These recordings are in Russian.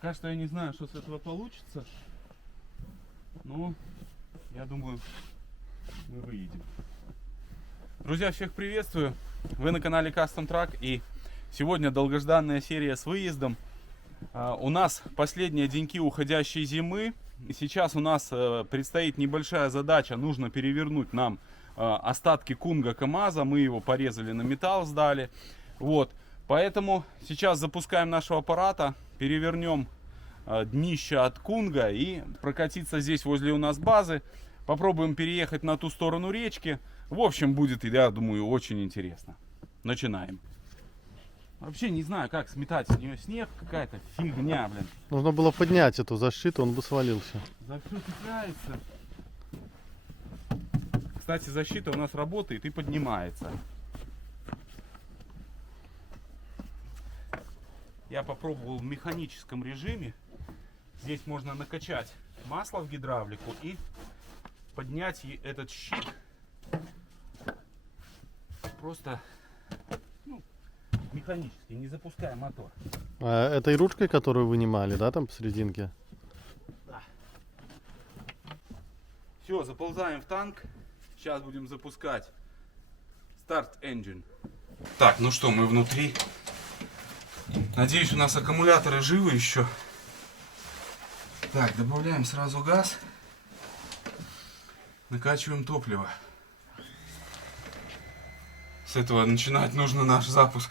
Пока что я не знаю, что с этого получится. Но я думаю, мы выедем. Друзья, всех приветствую. Вы на канале Custom Truck, и сегодня долгожданная серия с выездом. У нас последние деньки уходящей зимы. И сейчас у нас предстоит небольшая задача. Нужно перевернуть нам остатки Кунга КамАЗа. Мы его порезали на металл, сдали. Вот. Поэтому сейчас запускаем нашего аппарата. Перевернем днище от Кунга и прокатиться здесь возле у нас базы. Попробуем переехать на ту сторону речки. В общем, будет, я думаю, очень интересно. Начинаем. Вообще не знаю, как сметать с нее снег. Какая-то фигня, блин. Нужно было поднять эту защиту, он бы свалился. За все цепляется. Кстати, защита у нас работает и поднимается. Я попробовал в механическом режиме. Здесь можно накачать масло в гидравлику и поднять этот щит. Просто механически, не запуская мотор. А этой ручкой, которую вынимали, да, там посерединке? Да. Все, заползаем в танк. Сейчас будем запускать Start Engine. Так, ну что, мы внутри. Надеюсь, у нас аккумуляторы живы еще. Так, добавляем сразу газ. Накачиваем топливо. С этого начинать нужно наш запуск.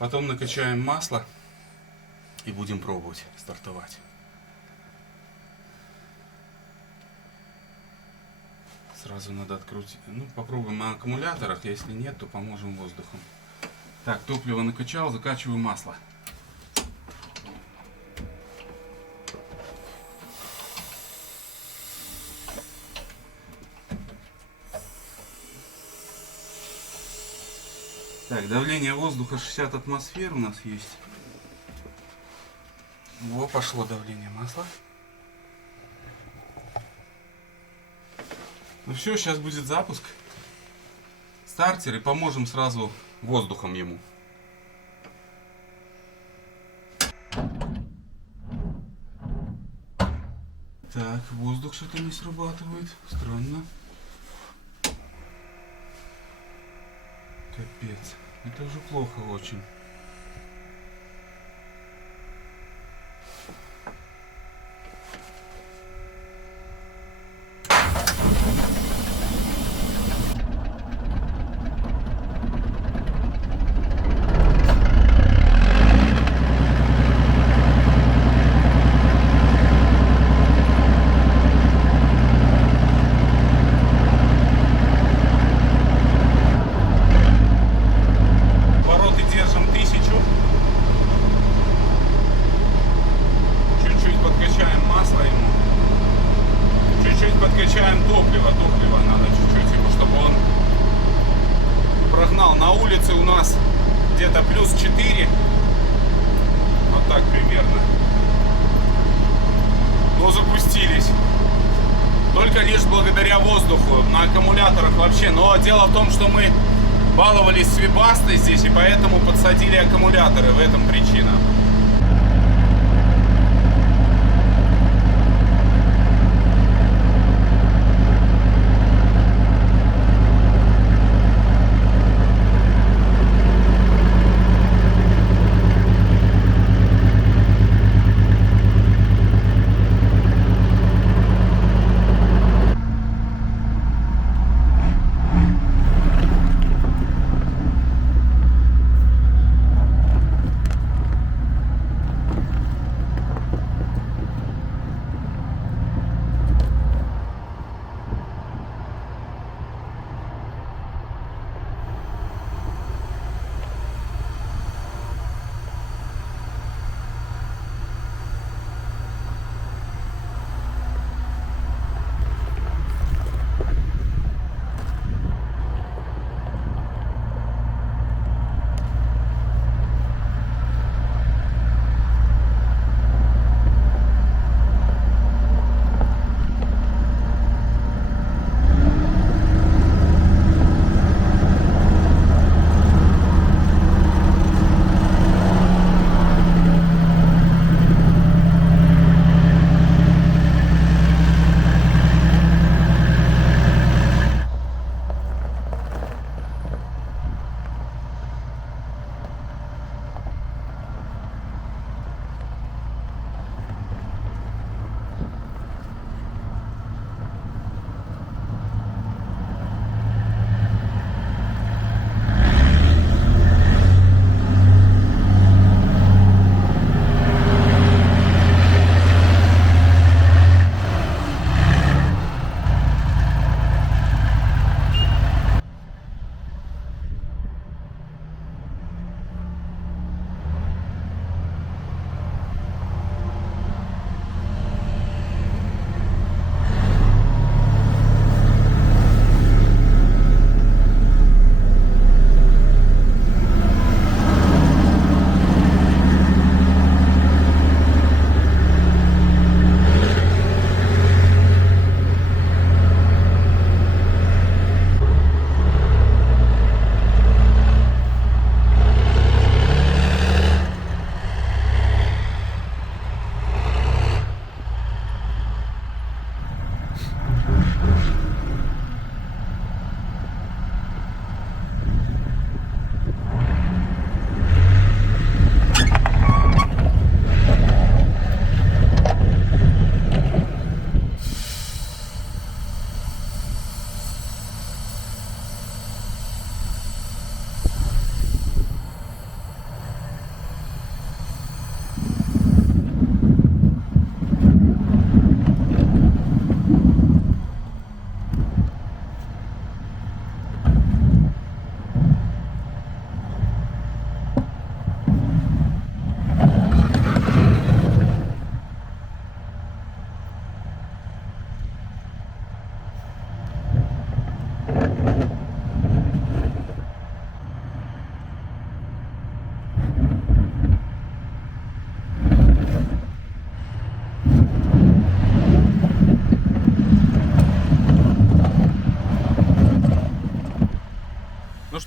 Потом накачаем масло и будем пробовать стартовать. Сразу надо открутить. Ну, попробуем на аккумуляторах. Если нет, то поможем воздухом. Так, топливо накачал, закачиваю масло. Так, давление воздуха 60 атмосфер у нас есть. Во, пошло давление масла. Ну все, сейчас будет запуск. Стартер, и поможем сразу воздухом ему. Так, воздух что-то не срабатывает. Странно. Капец. Это уже плохо очень. Подкачаем топливо надо чуть-чуть его, чтобы он прогнал. На улице у нас где-то плюс 4, вот так примерно. Но запустились только лишь благодаря воздуху, на аккумуляторах вообще. Но дело в том, что мы баловались с Webasto здесь, и поэтому подсадили аккумуляторы, в этом причина.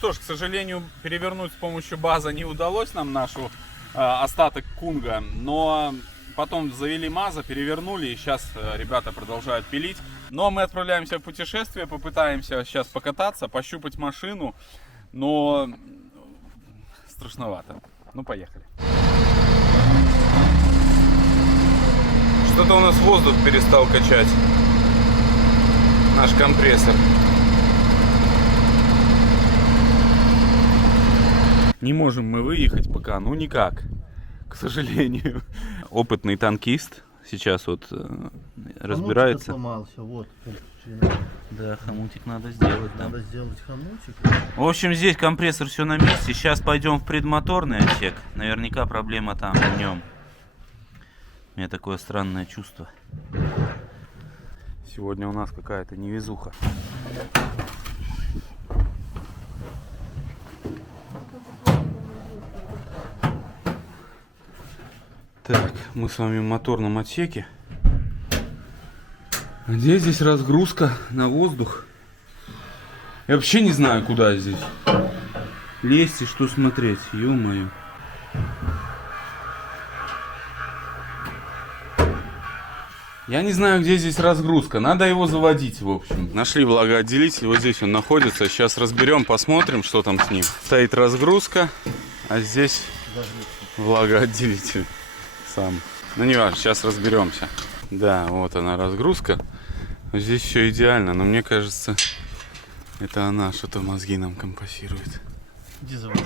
что ж, к сожалению, перевернуть с помощью база не удалось нам нашу остаток Кунга, но потом завели МАЗа, перевернули, и сейчас ребята продолжают пилить. Но мы отправляемся в путешествие, попытаемся сейчас покататься, пощупать машину, но страшновато. Ну, поехали. Что-то у нас воздух перестал качать, наш компрессор. Не можем мы выехать пока, ну никак, к сожалению. Опытный танкист сейчас вот разбирается. Сломался, вот. Да, хомутик надо сделать. Да. Надо сделать хомутик. В общем, здесь компрессор все на месте. Сейчас пойдем в предмоторный отсек. Наверняка проблема там в нем. У меня такое странное чувство. Сегодня у нас какая-то невезуха. Так, мы с вами в моторном отсеке. Где здесь разгрузка на воздух? Я вообще не знаю, куда здесь лезть и что смотреть, ё-моё. Я не знаю, где здесь разгрузка. Надо его заводить, в общем. Нашли влагоотделитель, вот здесь он находится. Сейчас разберем, посмотрим, что там с ним. Стоит разгрузка, а здесь влагоотделитель сам. Ну не важно, сейчас разберемся. Да, вот она разгрузка. Здесь все идеально, но мне кажется, это она что-то мозги нам компасирует. Иди заводи.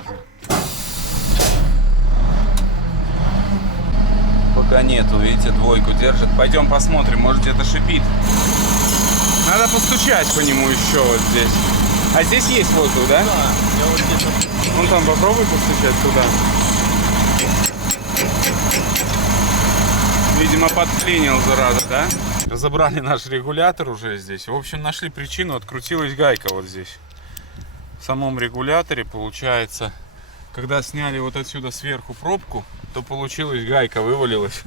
Пока нету, видите, двойку держит. Пойдем посмотрим, может где-то шипит. Надо постучать по нему еще вот здесь. А здесь есть воздух, да? Да, я вот где-то... Вон там попробуй постучать туда. Видимо, подклинил, зараза, да? Разобрали наш регулятор уже здесь. В общем, нашли причину, открутилась гайка вот здесь. В самом регуляторе, получается, когда сняли вот отсюда сверху пробку, то получилась гайка, вывалилась.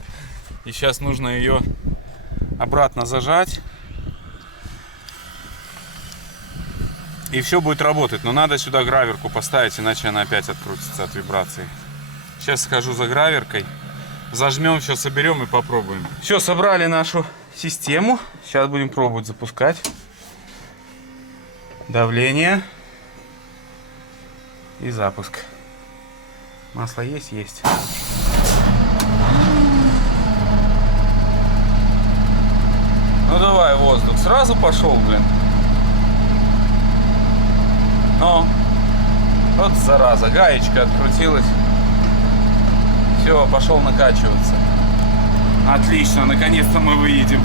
И сейчас нужно ее обратно зажать. И все будет работать. Но надо сюда граверку поставить, иначе она опять открутится от вибрации. Сейчас схожу за граверкой. Зажмем, все соберем и попробуем. Все, собрали нашу систему. Сейчас будем пробовать запускать. Давление. И запуск. Масло есть? Есть. Ну давай, воздух. Сразу пошел, блин. Ну. Вот зараза. Гаечка открутилась. Все, пошел накачиваться. Отлично, наконец-то мы выедем.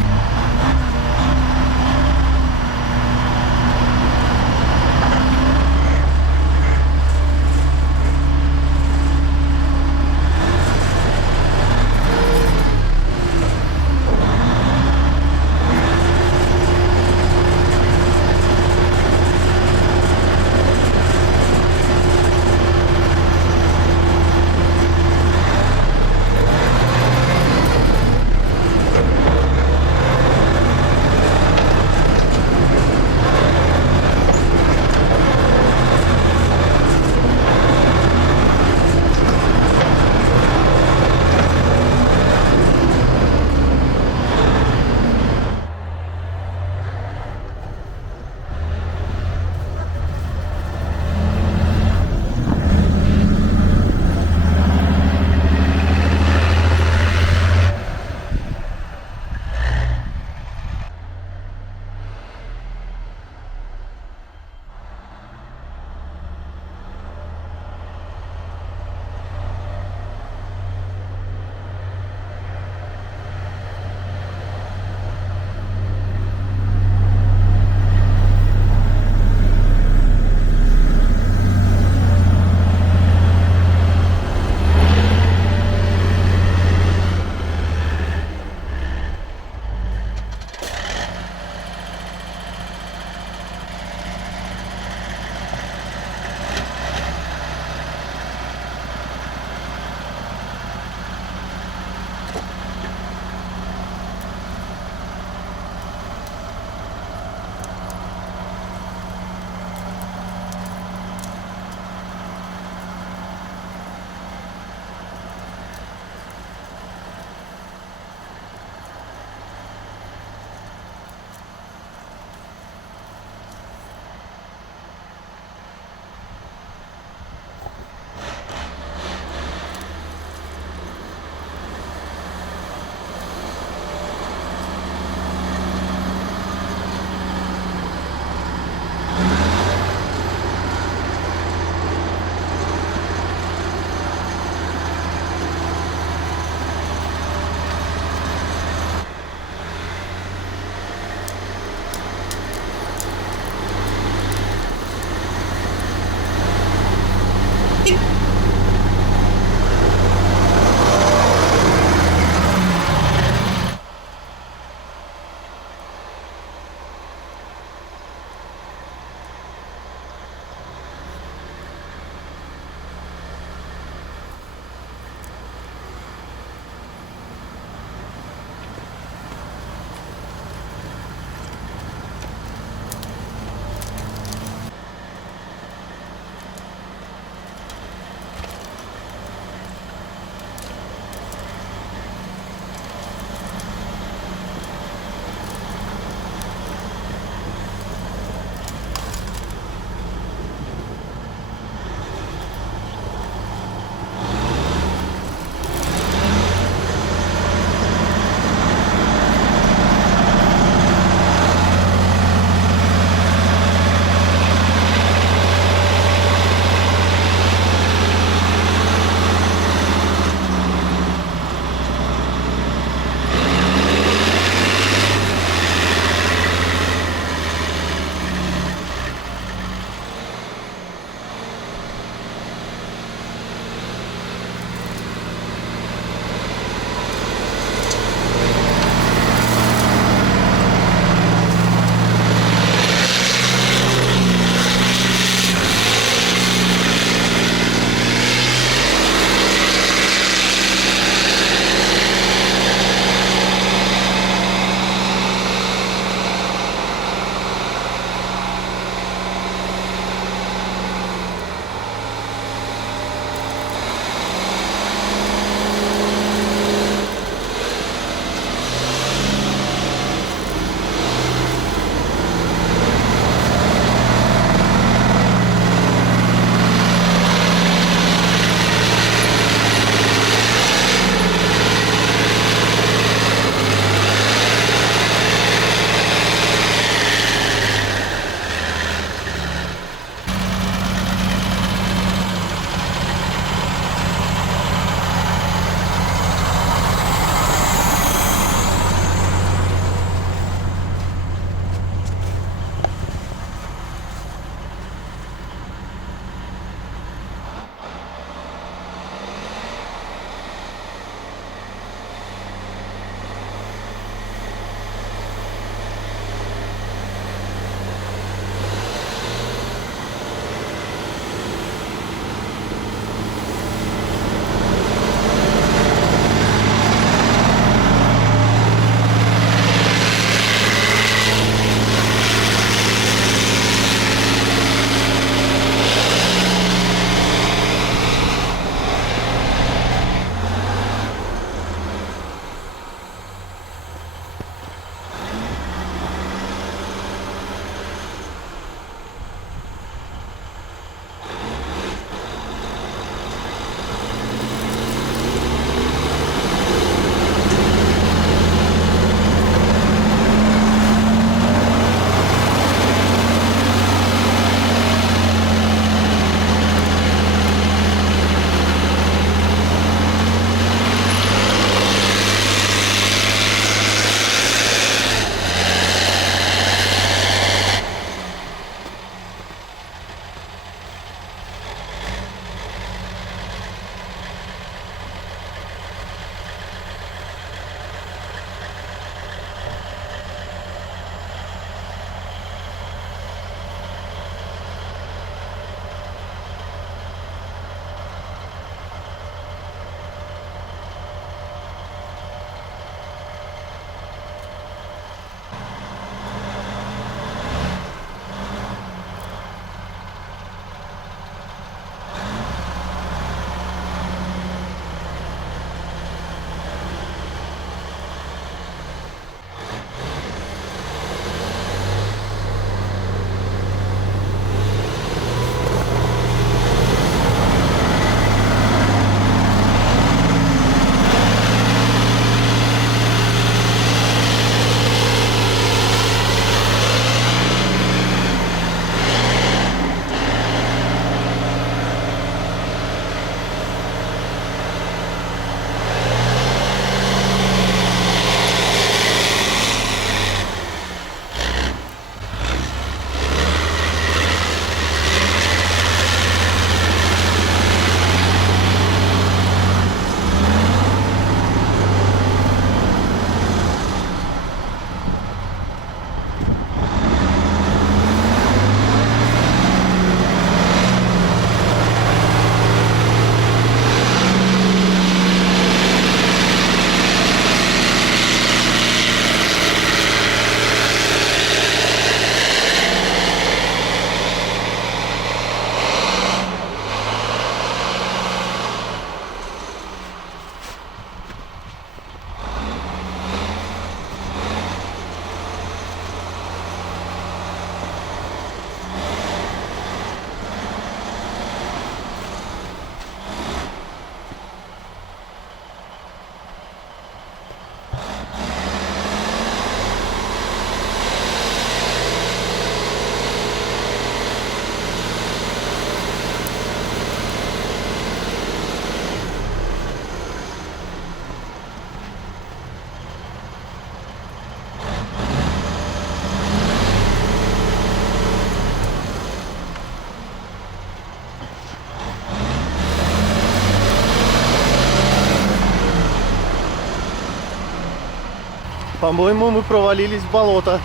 По-моему, мы провалились в болото.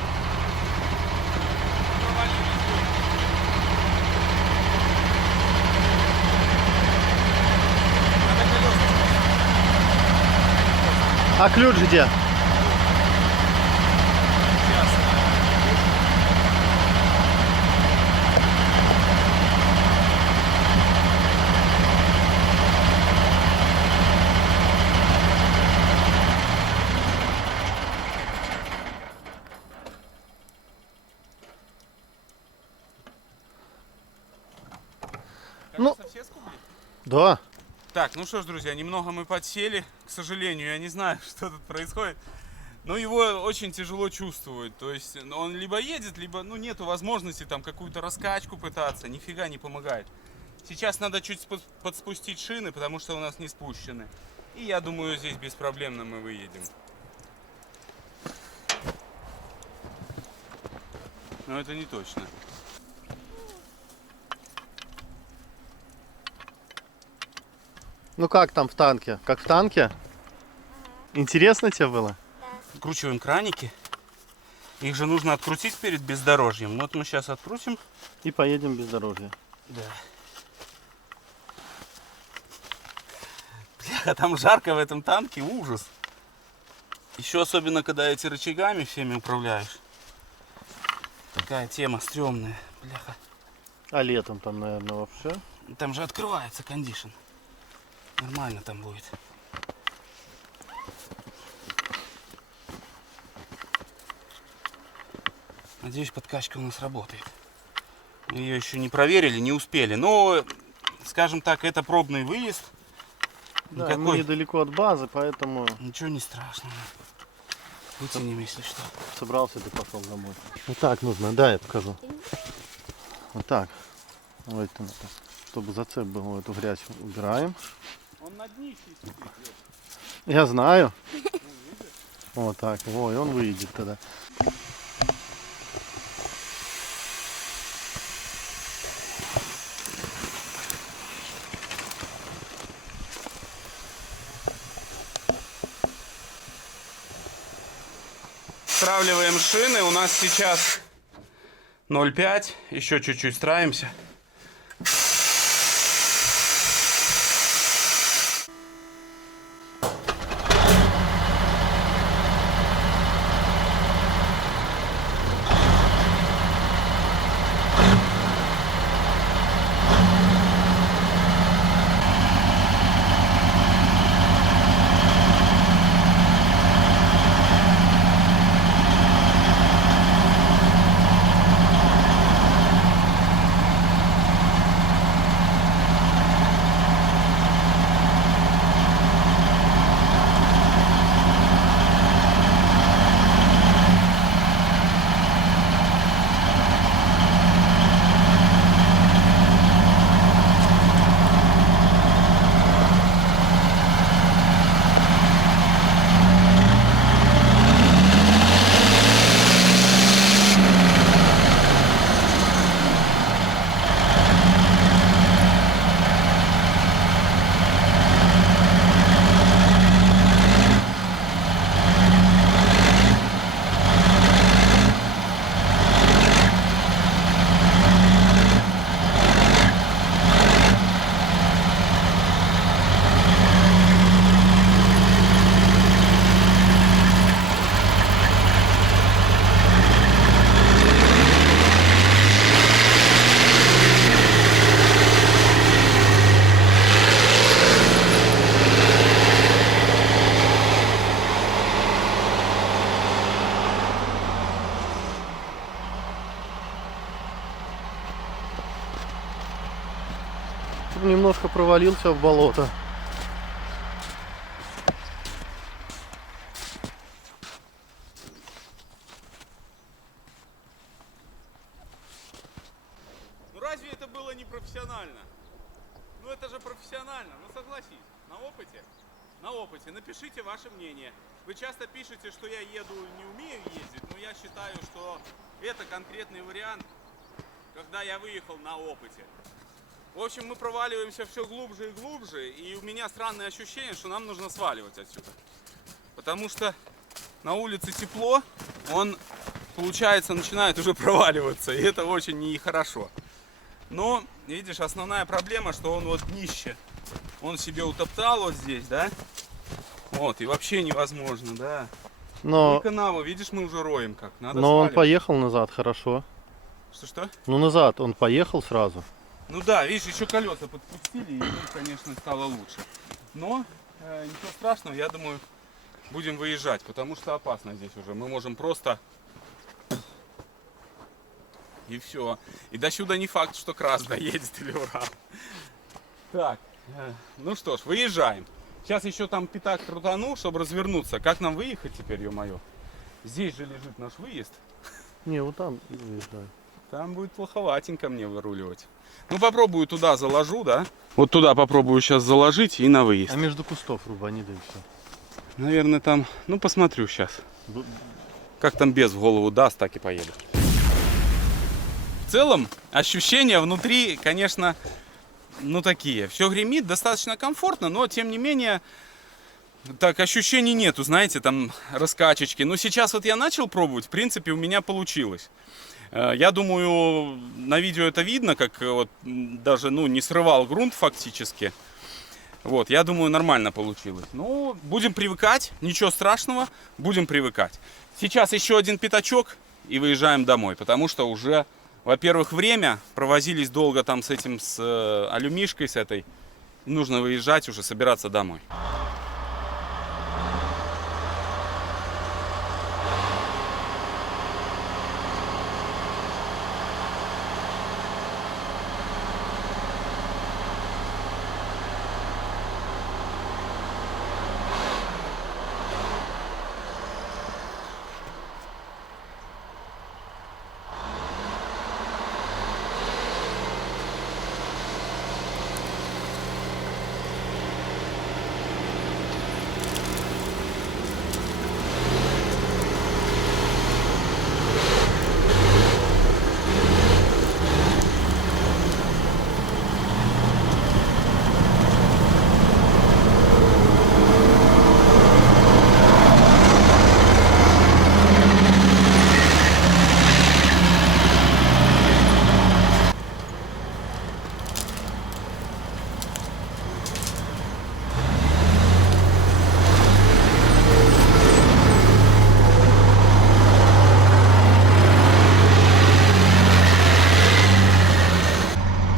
А ключ где? Ну. Все скубли? Да. Так, ну что ж, друзья, немного мы подсели. К сожалению, я не знаю, что тут происходит. Но его очень тяжело чувствовать. То есть он либо едет, либо ну, нету возможности там какую-то раскачку пытаться. Нифига не помогает. Сейчас надо чуть подспустить шины, потому что у нас не спущены. И я думаю, здесь беспроблемно мы выедем. Но это не точно. Ну как там в танке? Как в танке? Интересно тебе было? Откручиваем краники. Их же нужно открутить перед бездорожьем. Вот мы сейчас открутим. И поедем без дорожья. Да. Бляха, там жарко в этом танке, ужас. Еще особенно, когда эти рычагами всеми управляешь. Такая тема стрёмная. Бляха. А летом там, наверное, вообще. Там же открывается кондишн. Нормально там будет. Надеюсь, подкачка у нас работает. Мы ее еще не проверили, не успели. Но, скажем так, это пробный выезд. Да, Никакой... мы недалеко от базы, поэтому Ничего не страшного. Вытянем, если что. собрался, ты пошел домой. Вот так нужно, да, я покажу. Вот так. Вот, чтобы зацеп был, в эту грязь убираем. Он на днище сидит. Я знаю. Вот так. Во, и он выйдет тогда. Стравливаем шины. У нас сейчас 0,5. Еще чуть-чуть стравимся. Немножко провалился в болото. Ну разве это было не профессионально? Ну это же профессионально, ну согласись, на опыте. На опыте. Напишите ваше мнение. Вы часто пишете, что я еду, не умею ездить, но я считаю, что это конкретный вариант, когда я выехал на опыте. В общем, мы проваливаемся все глубже и глубже, и у меня странное ощущение, что нам нужно сваливать отсюда. Потому что на улице тепло, он, получается, начинает уже проваливаться, и это очень нехорошо. Но, видишь, основная проблема, что он вот днище, он себе утоптал вот здесь, да? Вот, и вообще невозможно, да. Но, И канаву, видишь, мы уже роем как, надо но он сваливать. поехал назад, хорошо. Что-что? Ну назад он поехал сразу. Ну да, видишь, еще колеса подпустили, и ему, конечно, стало лучше. Но ничего страшного, я думаю, будем выезжать, потому что опасно здесь уже. Мы можем просто... И все. И до сюда не факт, что Крас доедет или Урал. Так, ну что ж, выезжаем. Сейчас еще там пятак крутану, чтобы развернуться. Как нам выехать теперь, ё-моё? Здесь же лежит наш выезд. Не, вот там выезжай. Там будет плоховатенько мне выруливать. Ну попробую туда заложу, да? Вот туда попробую сейчас заложить и на выезд. А между кустов рубани, да и все. Наверное там, ну посмотрю сейчас. Как там без в голову даст, так и поеду. В целом ощущения внутри, конечно, ну такие. Все гремит, достаточно комфортно, но тем не менее, так ощущений нету, знаете, там раскачечки. Но сейчас вот я начал пробовать, в принципе у меня получилось. Я думаю, на видео это видно, как вот даже ну, не срывал грунт фактически. Вот, я думаю, нормально получилось. Ну, будем привыкать, ничего страшного, будем привыкать. Сейчас еще один пятачок и выезжаем домой, потому что уже, во-первых, время, провозились долго там с этим, с алюмишкой, с этой. Нужно выезжать уже, собираться домой.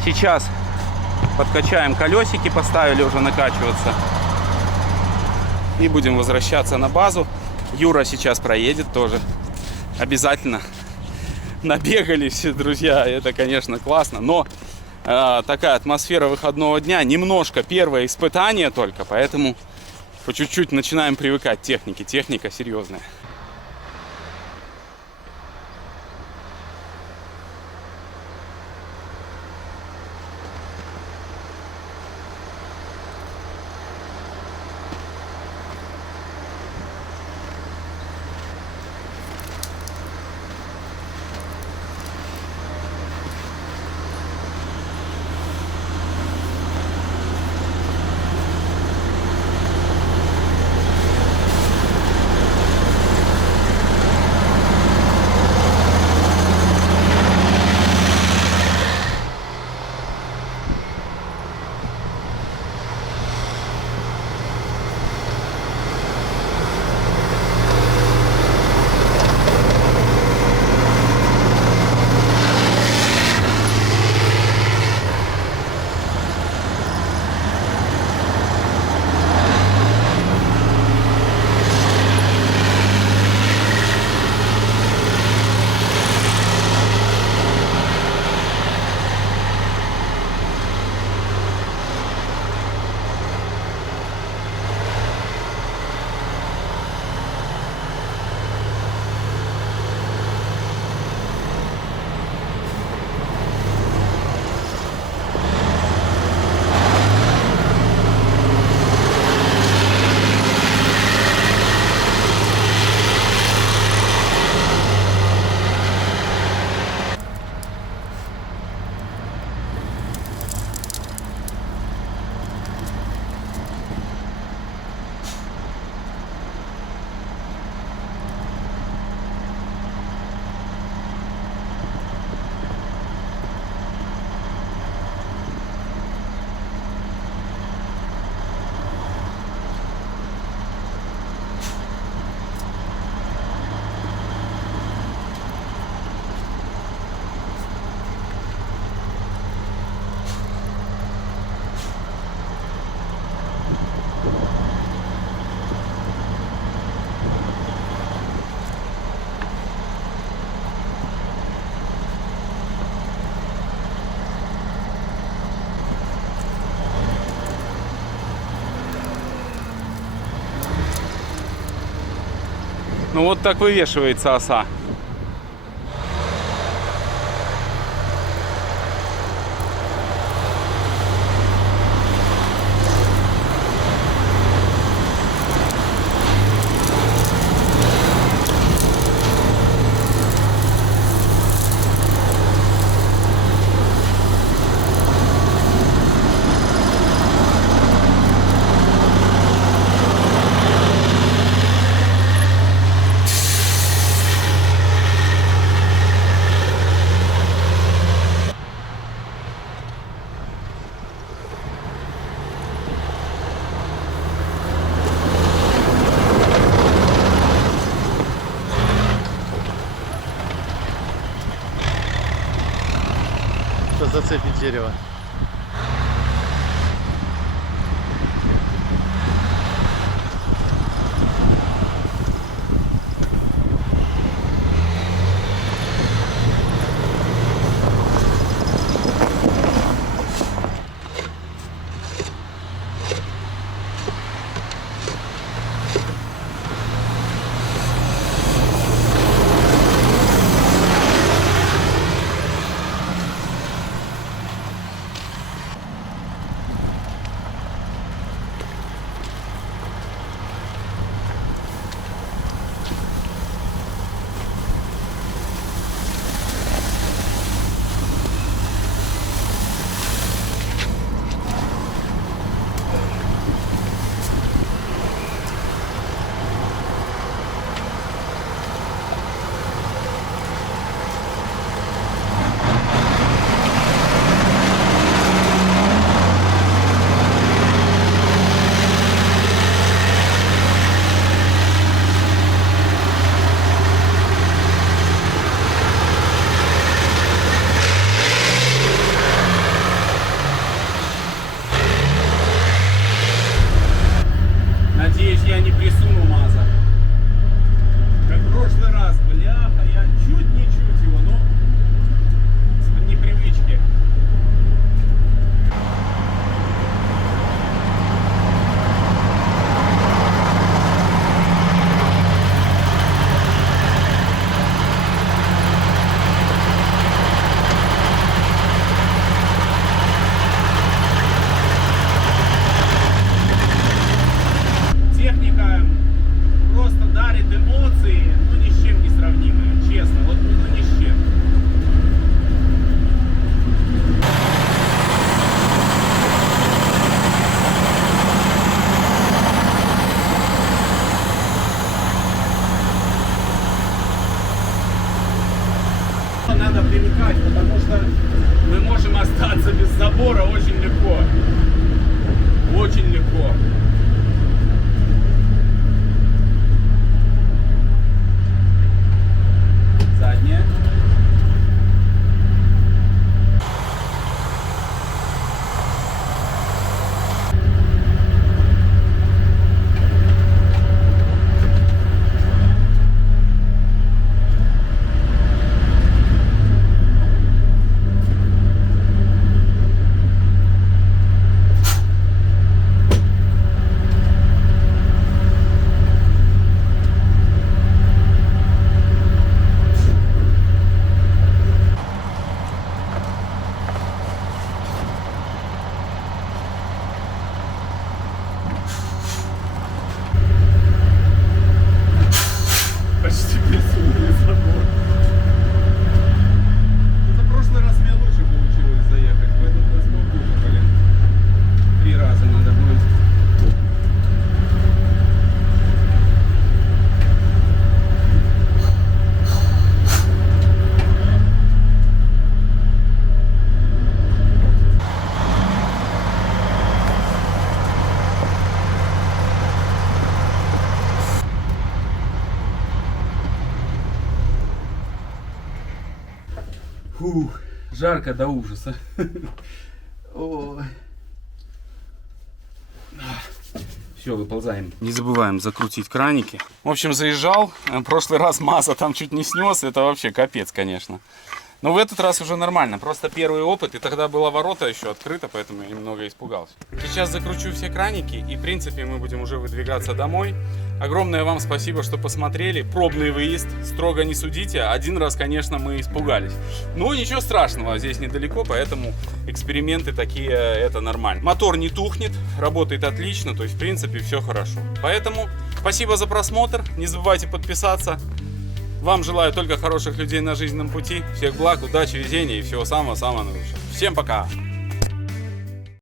Сейчас подкачаем колесики, поставили уже накачиваться. И будем возвращаться на базу. Юра сейчас проедет тоже. Обязательно. Набегались, друзья, это, конечно, классно. Но такая атмосфера выходного дня. Немножко первое испытание только, поэтому по чуть-чуть начинаем привыкать к технике. Техника серьезная. Ну вот так вывешивается оса. Сейчас зацепить дерево. Надеюсь, я не присуну МАЗа. Как в прошлый раз, бляха, я не чуть его, но с непривычки. Техника просто дарит эмоции, ну ни с чем не сравнимые, честно, вот ну ни с чем. Надо привыкать, потому что мы можем остаться без забора очень легко. Очень легко. Задняя. Почти присунули забор. Это в прошлый раз мне лучше получилось заехать. В этот раз похуже, блин. 3 раза надо будет. Фух, жарко до ужаса. Ой. Все, выползаем. Не забываем закрутить краники. В общем, заезжал. В прошлый раз МАЗа там чуть не снес. Это вообще капец, конечно. Но в этот раз уже нормально, просто первый опыт, и тогда было ворота еще открыто, поэтому я немного испугался. Сейчас закручу все краники, и в принципе мы будем уже выдвигаться домой. Огромное вам спасибо, что посмотрели. Пробный выезд, строго не судите. Один раз, конечно, мы испугались. Но ничего страшного, здесь недалеко, поэтому эксперименты такие, это нормально. Мотор не тухнет, работает отлично, то есть в принципе все хорошо. Поэтому спасибо за просмотр, не забывайте подписаться. Вам желаю только хороших людей на жизненном пути. Всех благ, удачи, везения и всего самого-самого наилучшего. Всем пока!